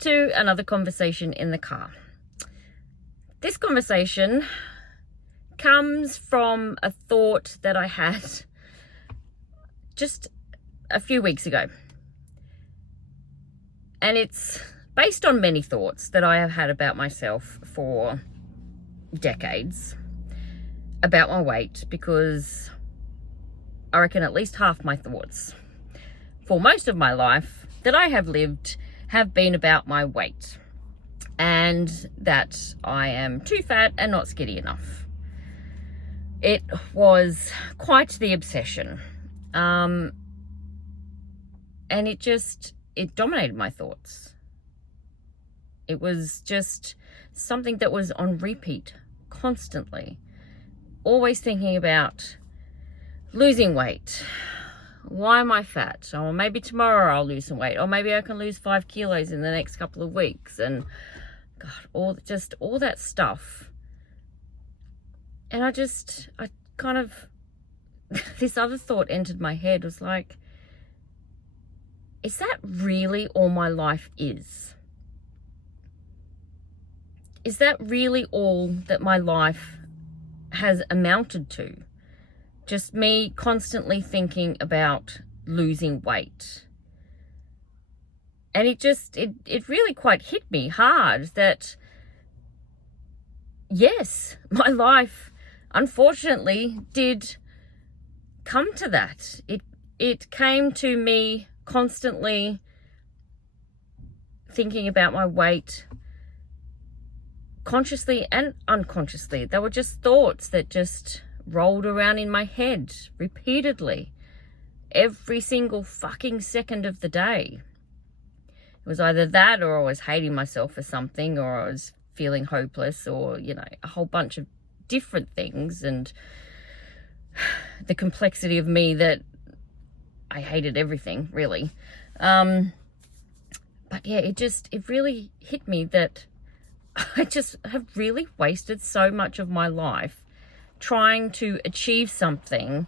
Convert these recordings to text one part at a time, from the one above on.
to another conversation in the car. This conversation comes from a thought that I had just a few weeks ago. And it's based on many thoughts that I have had about myself for decades, about my weight, because I reckon at least half my thoughts for most of my life that I have lived have been about my weight and that I am too fat and not skinny enough. It was quite the obsession. And it dominated my thoughts. It was just something that was on repeat constantly. Always thinking about losing weight. Why am I fat? Or maybe tomorrow I'll lose some weight. Or maybe I can lose 5 kilos in the next couple of weeks. And God, all that stuff. And this other thought entered my head, was like, is that really all my life is? Is that really all that my life has amounted to? Just me constantly thinking about losing weight. And it really quite hit me hard that, yes, my life unfortunately did come to that. It came to me constantly thinking about my weight, consciously and unconsciously. They were just thoughts that just rolled around in my head repeatedly every single fucking second of the day. It was either that, or I was hating myself for something, or I was feeling hopeless, or, a whole bunch of different things, and the complexity of me that I hated everything, really. But yeah, it really hit me that I just have really wasted so much of my life trying to achieve something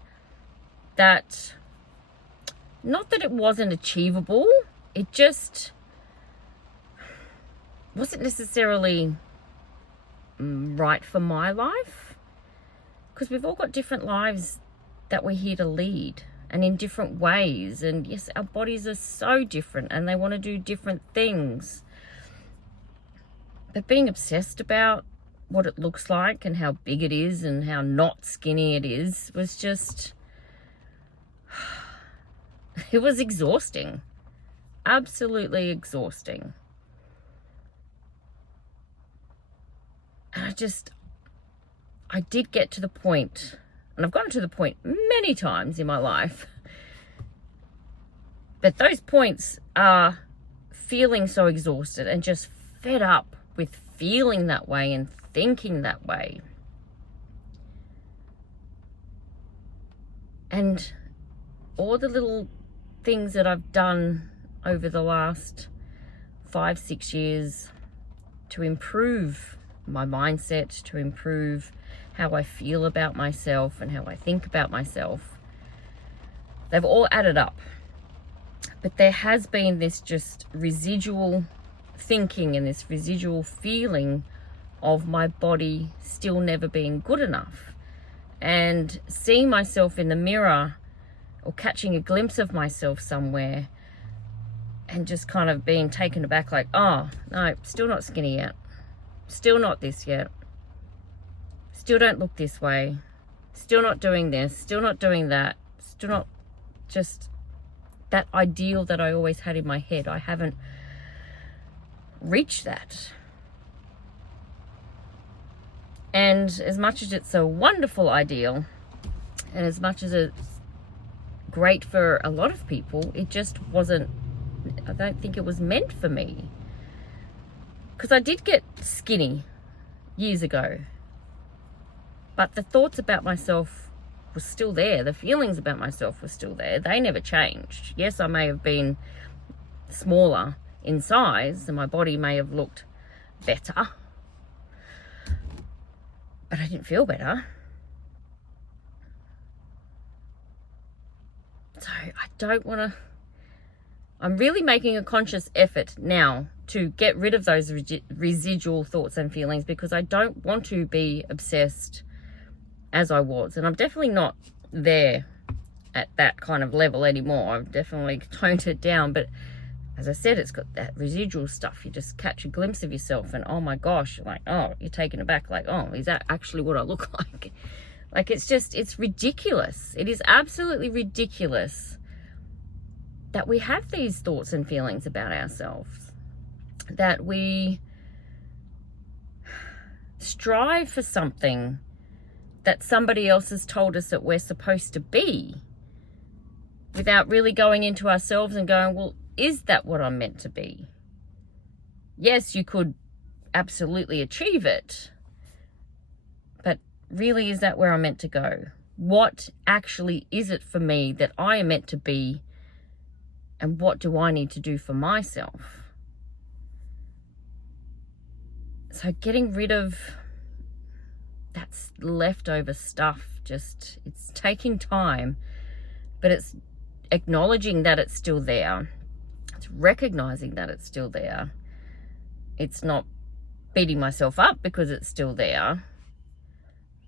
that, not that it wasn't achievable, it just wasn't necessarily right for my life. Because we've all got different lives that we're here to lead, and in different ways. And yes, our bodies are so different and they want to do different things. But being obsessed about what it looks like and how big it is and how not skinny it is was just, it was exhausting. Absolutely exhausting. And I did get to the point, and I've gotten to the point many times in my life, that those points are feeling so exhausted and just fed up with feeling that way and thinking that way. And all the little things that I've done over the last 5-6 years to improve my mindset, to improve how I feel about myself and how I think about myself, they've all added up. But there has been this just residual thinking and this residual feeling of my body still never being good enough, and seeing myself in the mirror or catching a glimpse of myself somewhere and just kind of being taken aback, like, oh no, still not skinny yet, still not this yet, still don't look this way, still not doing this, still not doing that, still not, just that ideal that I always had in my head. I haven't reached that. And as much as it's a wonderful ideal, and as much as it's great for a lot of people, it just wasn't, I don't think it was meant for me. Because I did get skinny years ago, but the thoughts about myself were still there. The feelings about myself were still there. They never changed. Yes, I may have been smaller in size and my body may have looked better, but I didn't feel better. So I don't want to, I'm really making a conscious effort now to get rid of those residual thoughts and feelings, because I don't want to be obsessed as I was. And I'm definitely not there at that kind of level anymore. I've definitely toned it down. But as I said, it's got that residual stuff. You just catch a glimpse of yourself and, oh my gosh, like, oh, you're taken aback. Like, oh, is that actually what I look like? Like, it's ridiculous. It is absolutely ridiculous that we have these thoughts and feelings about ourselves, that we strive for something that somebody else has told us that we're supposed to be, without really going into ourselves and going, well, is that what I'm meant to be? Yes, you could absolutely achieve it, but really, is that where I'm meant to go? What actually is it for me that I am meant to be, and what do I need to do for myself? So getting rid of that leftover stuff, it's taking time, but it's acknowledging that it's still there. It's recognizing that it's still there. It's not beating myself up because it's still there,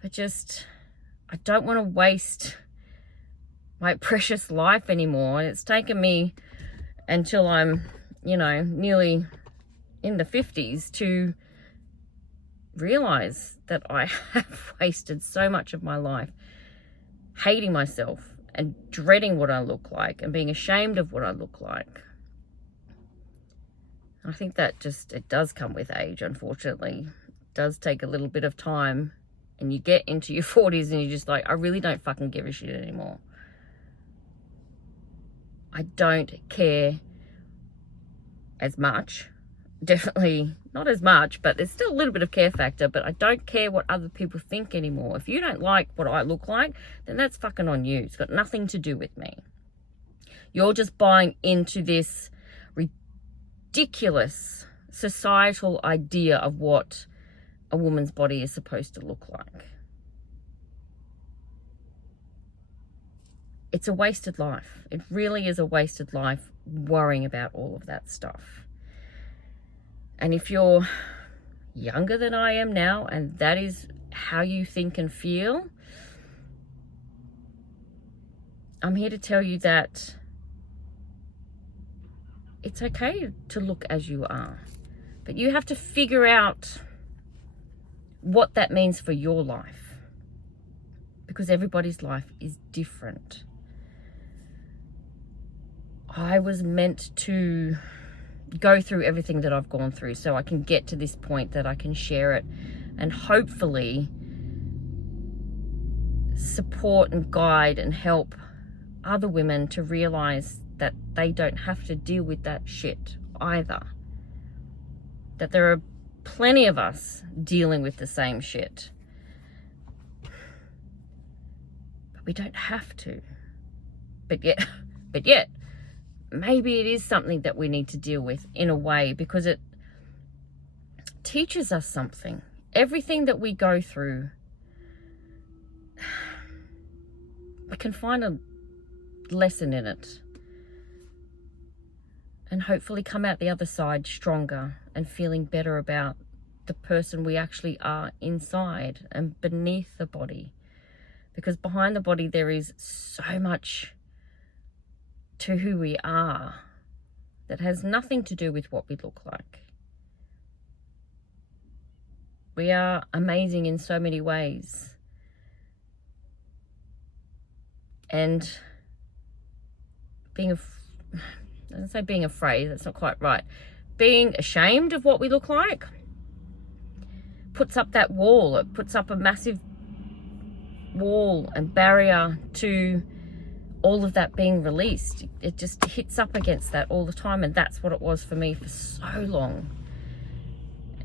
but I don't want to waste my precious life anymore. And it's taken me until I'm, nearly in the 50s to realize that I have wasted so much of my life hating myself and dreading what I look like and being ashamed of what I look like. I think that it does come with age, unfortunately. It does take a little bit of time, and you get into your 40s and you're just like, I really don't fucking give a shit anymore. I don't care as much. Definitely not as much, but there's still a little bit of care factor, but I don't care what other people think anymore. If you don't like what I look like, then that's fucking on you. It's got nothing to do with me. You're just buying into this ridiculous societal idea of what a woman's body is supposed to look like. It's a wasted life. It really is a wasted life worrying about all of that stuff. And if you're younger than I am now, and that is how you think and feel, I'm here to tell you that it's okay to look as you are. But you have to figure out what that means for your life, because everybody's life is different. I was meant to go through everything that I've gone through so I can get to this point that I can share it and hopefully support and guide and help other women to realize that they don't have to deal with that shit either. That there are plenty of us dealing with the same shit. But we don't have to. But yet, maybe it is something that we need to deal with in a way, because it teaches us something. Everything that we go through, we can find a lesson in it and hopefully come out the other side stronger and feeling better about the person we actually are inside and beneath the body. Because behind the body there is so much to who we are that has nothing to do with what we look like. We are amazing in so many ways. And I don't say being afraid, that's not quite right. Being ashamed of what we look like puts up that wall. It puts up a massive wall and barrier to all of that being released. It just hits up against that all the time, and that's what it was for me for so long.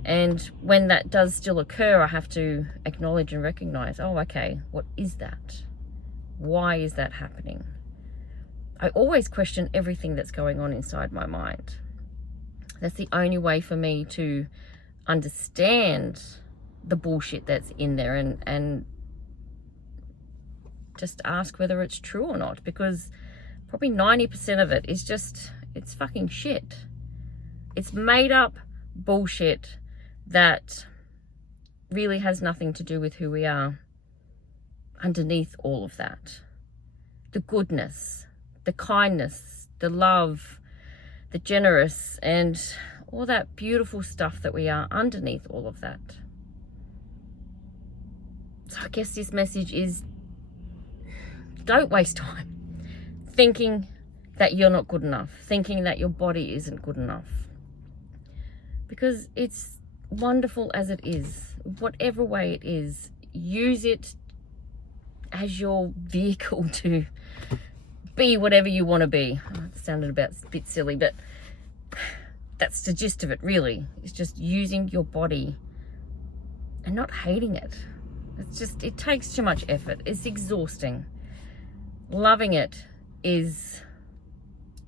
And when that does still occur, I have to acknowledge and recognize, oh, okay, what is that? Why is that happening? I always question everything that's going on inside my mind. That's the only way for me to understand the bullshit that's in there and just ask whether it's true or not, because probably 90% of it is it's fucking shit. It's made up bullshit that really has nothing to do with who we are underneath all of that. The goodness, the kindness, the love, the generous, and all that beautiful stuff that we are underneath all of that. So I guess this message is, don't waste time thinking that you're not good enough, thinking that your body isn't good enough. Because it's wonderful as it is, whatever way it is. Use it as your vehicle to be whatever you want to be. Oh, it sounded a bit silly, but that's the gist of it, really. It's just using your body and not hating it. It takes too much effort. It's exhausting. Loving it is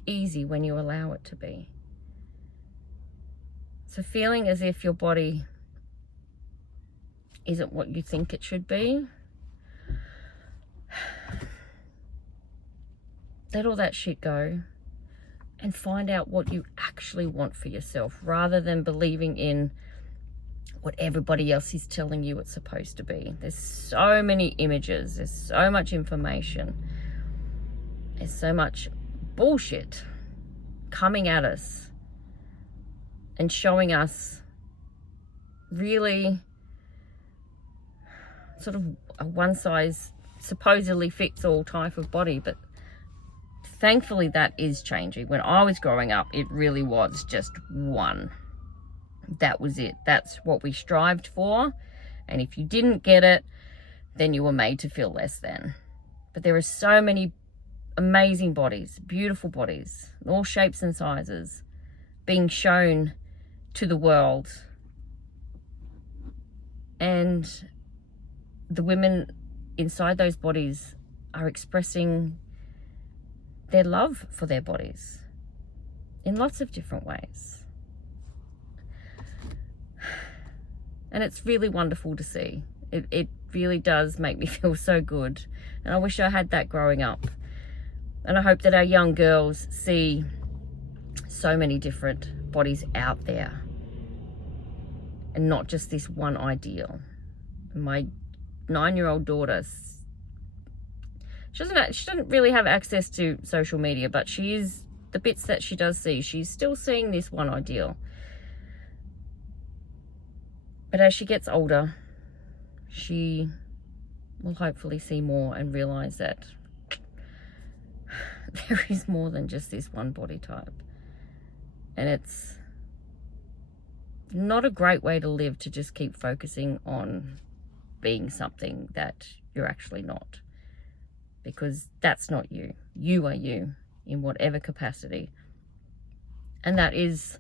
easy when you allow it to be. So feeling as if your body isn't what you think it should be, let all that shit go and find out what you actually want for yourself, rather than believing in what everybody else is telling you it's supposed to be. There's so many images, there's so much information, there's so much bullshit coming at us and showing us really sort of a one size supposedly fits all type of body. But thankfully that is changing. When I was growing up, it really was just one. That was it. That's what we strived for. And if you didn't get it, then you were made to feel less than. But there are so many amazing bodies, beautiful bodies, in all shapes and sizes, being shown to the world. And the women inside those bodies are expressing their love for their bodies in lots of different ways. And it's really wonderful to see. It really does make me feel so good. And I wish I had that growing up. And I hope that our young girls see so many different bodies out there and not just this one ideal. My 9-year-old daughter, she doesn't really have access to social media, but she is, the bits that she does see, she's still seeing this one ideal. But as she gets older, she will hopefully see more and realize that there is more than just this one body type. And it's not a great way to live, to just keep focusing on being something that you're actually not. Because that's not you. You are you in whatever capacity. And that is,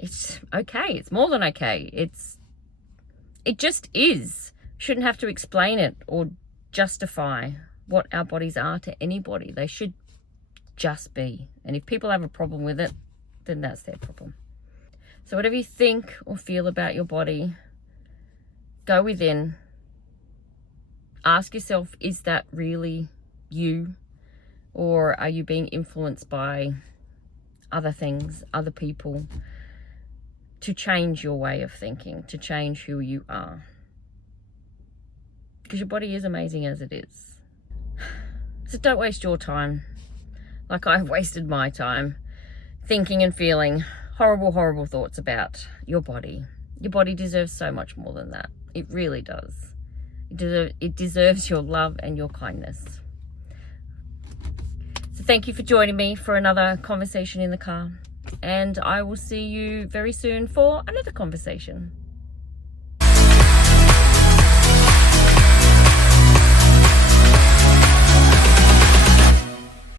it's okay. It's more than okay. It just is. Shouldn't have to explain it or justify what our bodies are to anybody. They should just be. And if people have a problem with it, then that's their problem. So whatever you think or feel about your body, go within. Ask yourself, is that really you? Or are you being influenced by other things, other people, to change your way of thinking, to change who you are? Because your body is amazing as it is. So don't waste your time, like I've wasted my time, thinking and feeling horrible, horrible thoughts about your body. Your body deserves so much more than that. It really does. It deserves your love and your kindness. So thank you for joining me for another conversation in the car. And I will see you very soon for another conversation.